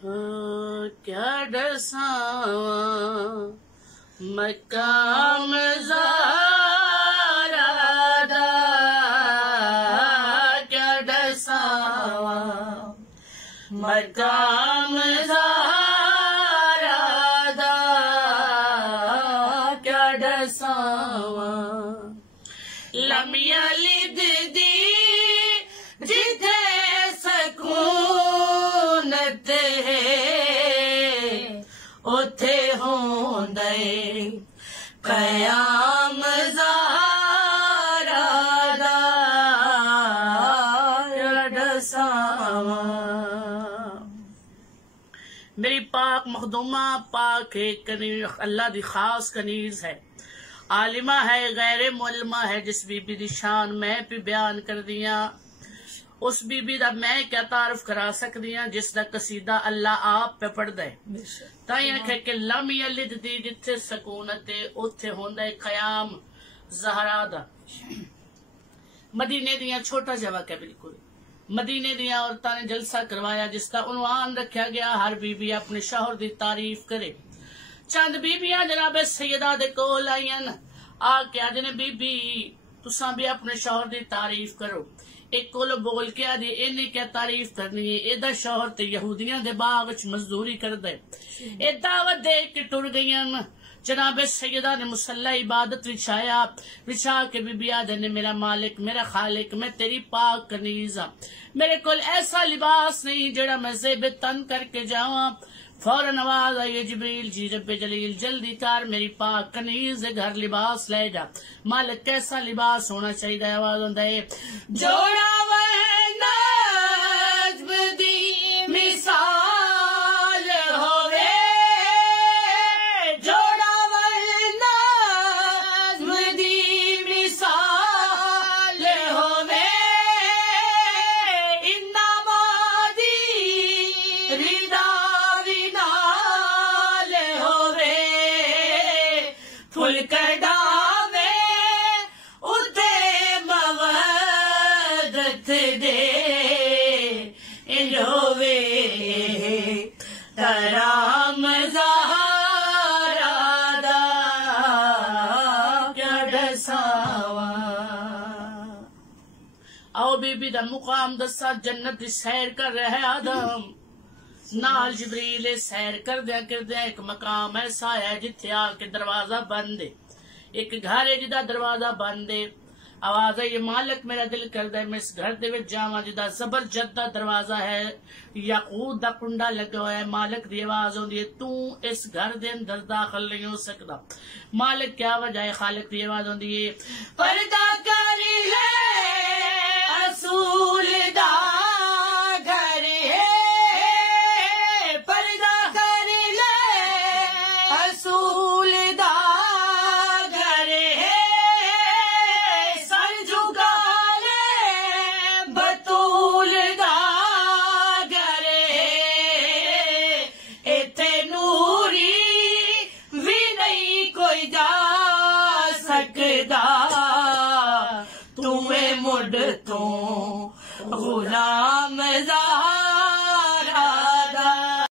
क्या डसावा मकाम ज़हरा दा, क्या डसावा मकाम ज़हरा दा, क्या डसावा लमिया लिद दी जिथे सकूनत है उथे होंदे कयाम ज़हरा दा, क्या डसावा मेरी पाक मखदूमा पाक कनीज अल्लाह दी खास कनीज है, आलिमा है गैर मुल्मा है, जिस बीबी दी शान मैं भी बयान कर दिया, उस बीबी दा मैं क्या तारुफ करा सकदी हां जिसदा कसीदा अल्लाह आप पे पढ़ दे। ताई आखे कि लम यलिद दी जिथे सकूनत उथे होंदा है कयाम ज़हरा दा। मदीने दियां छोटा जवाब है बिल्कुल, मदीने दियां औरतां ने जलसा करवाया जिसका उन्वान रखा गया हर बीबी अपने शौहर दी तारीफ करे। चंद बीबियां जनाब सैयदा दे कोल आईयां आके आदने बीबी तुसां भी अपने शौहर दी तारीफ करो। एक कोल बोल के आदि इन्हें क्या तारीफ करनी है, एदा शौहर ते यहूदियां दे बाग च मजदूरी कर दे। ए दावत दे के टुर गईयां जनाब सैयदा ने मुसल्ला इबादत विछाया, विछा के बीबी आदे ने मेरा मालिक मेरा खालिक मैं तेरी पाक कनीज हां, मेरे कोल ऐसा लिबास नहीं जेड़ा मैं ज़ेब तन करके जावां। फौरन आवाज आई जिब्रील जी रब्बे जलील जल्दी कर मेरी पाक कनीज घर लिबास ले जा। मालिक कैसा लिबास होना चाहिए? आवाज होंदा है जोड़ा वहना नज्म दी मिसाल होवे, जोड़ा वहना नज्म दी मिसाल होवे, इन्ना मादी रिदा फुल कडावे उते मवदत दे इंजोवे कराम ज़हरा दा, क्या डसावा। आओ बीबी दा मुकाम दसा जन्नत दी सैर कर रहे आदम नाल जिब्रील सैर करदे एक मकाम ऐसा है जिथे आके दरवाजा बंद है, एक घर है जिदा दरवाजा बंद है। आवाज है ये मालिक मेरा दिल करदा है मैं इस घर दे विच जावां जिदा जबरदस्त दरवाजा है, याकूत दा कुंडा लगा हुआ है। मालिक दी आवाज होंदी है तू इस घर दे अंदर दाखिल नहीं हो सकदा। मालिक क्या वजह है? खालिक दी आवाज होंदी है पर्दा कर ले असूल दा घर है, असूल दा घर है, सर झुका ले बतूल दा घर है, इथे नूरी भी नहीं कोई जा सकदा, तुम्हें मुड़ तो गुलाम ज़हरा